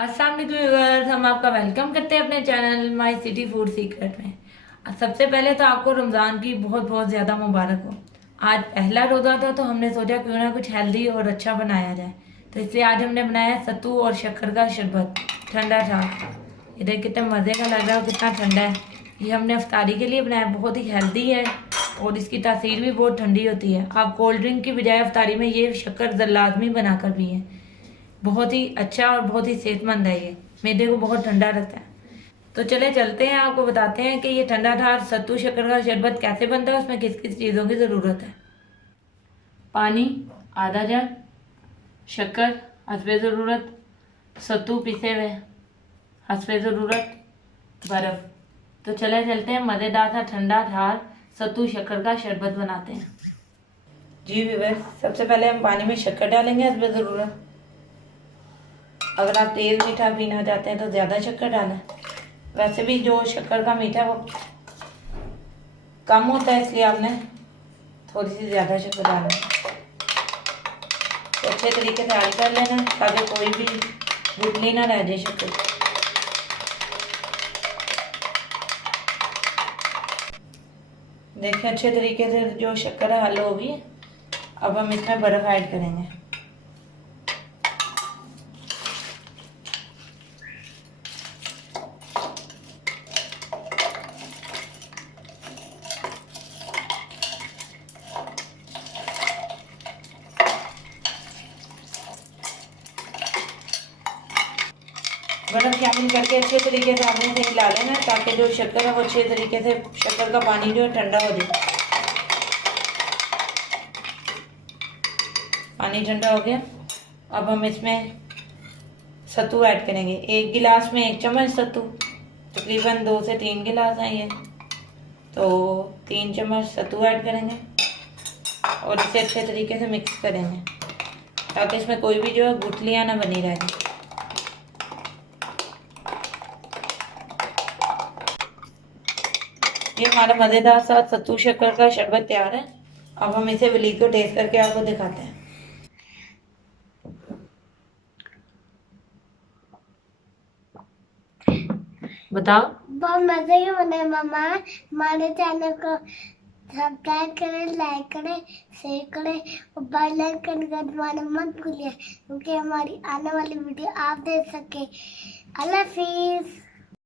अस्सलाम वालेकुम व्यूअर्स, हम आपका वेलकम करते हैं अपने channel my city food secret में। सबसे पहले तो आपको रमज़ान की बहुत बहुत ज़्यादा मुबारक हो। आज पहला रोज़ा था तो हमने सोचा क्यों ना कुछ हेल्दी और अच्छा बनाया जाए, तो इसलिए आज हमने बनाया सत्तू और शक्कर का शरबत ठंडा था। ये देख कितने मज़े का लग रहा है, कितना ठंडा है। ये हमने अफ्तारी के लिए बनाया, बहुत ही हेल्दी है और इसकी तासीर भी बहुत ठंडी होती है। आप कोल्ड ड्रिंक की बजाय अफ्तारी में ये शक्कर लाजमी बनाकर पिएं। बहुत ही अच्छा और बहुत ही सेहतमंद है, ये मैदे को बहुत ठंडा रखता है। तो चले चलते हैं, आपको बताते हैं कि ये ठंडा ठार सत्तू शक्कर का शरबत कैसे बनता है, उसमें किस किस चीज़ों की ज़रूरत है। पानी आधा जग, शक्कर हस्बे ज़रूरत, सत्तू पिसे हुए हस्बे ज़रूरत, बर्फ़। तो चले चलते हैं, मज़ेदार सा ठंडा ठार सत्तू शक्कर का शरबत बनाते हैं। जी व्यूअर्स, सबसे पहले हम पानी में शक्कर डालेंगे हस्बे ज़रूरत। अगर आप तेज़ मीठा पीना चाहते हैं तो ज़्यादा शक्कर डालें। वैसे भी जो शक्कर का मीठा वो कम होता है, इसलिए आपने थोड़ी सी ज़्यादा शक्कर डालनी है। तो अच्छे तरीके से ऐड कर लेना ताकि कोई भी गुठली ना रह जाए शक्कर। देखिए अच्छे तरीके से जो शक्कर है हल हो गई। अब हम इसमें बर्फ़ ऐड करेंगे। बर्फ़ शामिल करके अच्छे तरीके से आपने इसे हिला लेना ताकि जो शक्कर है वो अच्छे तरीके से शक्कर का पानी जो है ठंडा हो जाए। पानी ठंडा हो गया। अब हम इसमें सत्तू ऐड करेंगे। 1 गिलास में 1 चम्मच सत्तू, तकरीबन 2 से 3 गिलास हैं ये, तो 3 चम्मच सत्तू ऐड करेंगे और इसे अच्छे तरीके से मिक्स करेंगे ताकि इसमें कोई भी जो है गुठलियाँ ना बनी रहे। ये हमारा मज़ेदार सा सत्तू शक्कर का शरबत तैयार है। अब हम इसे वली को टेस्ट करके आपको दिखाते हैं। बताओ। बहुत मजे के बने मम्मा। हमारे चैनल को सब्सक्राइब करें, लाइक करें, शेयर करें और बेल आइकन का दबाना मत भूलिए क्योंकि हमारी आने वाली वीडियो आप देख सके। अल्लाह हाफिज़।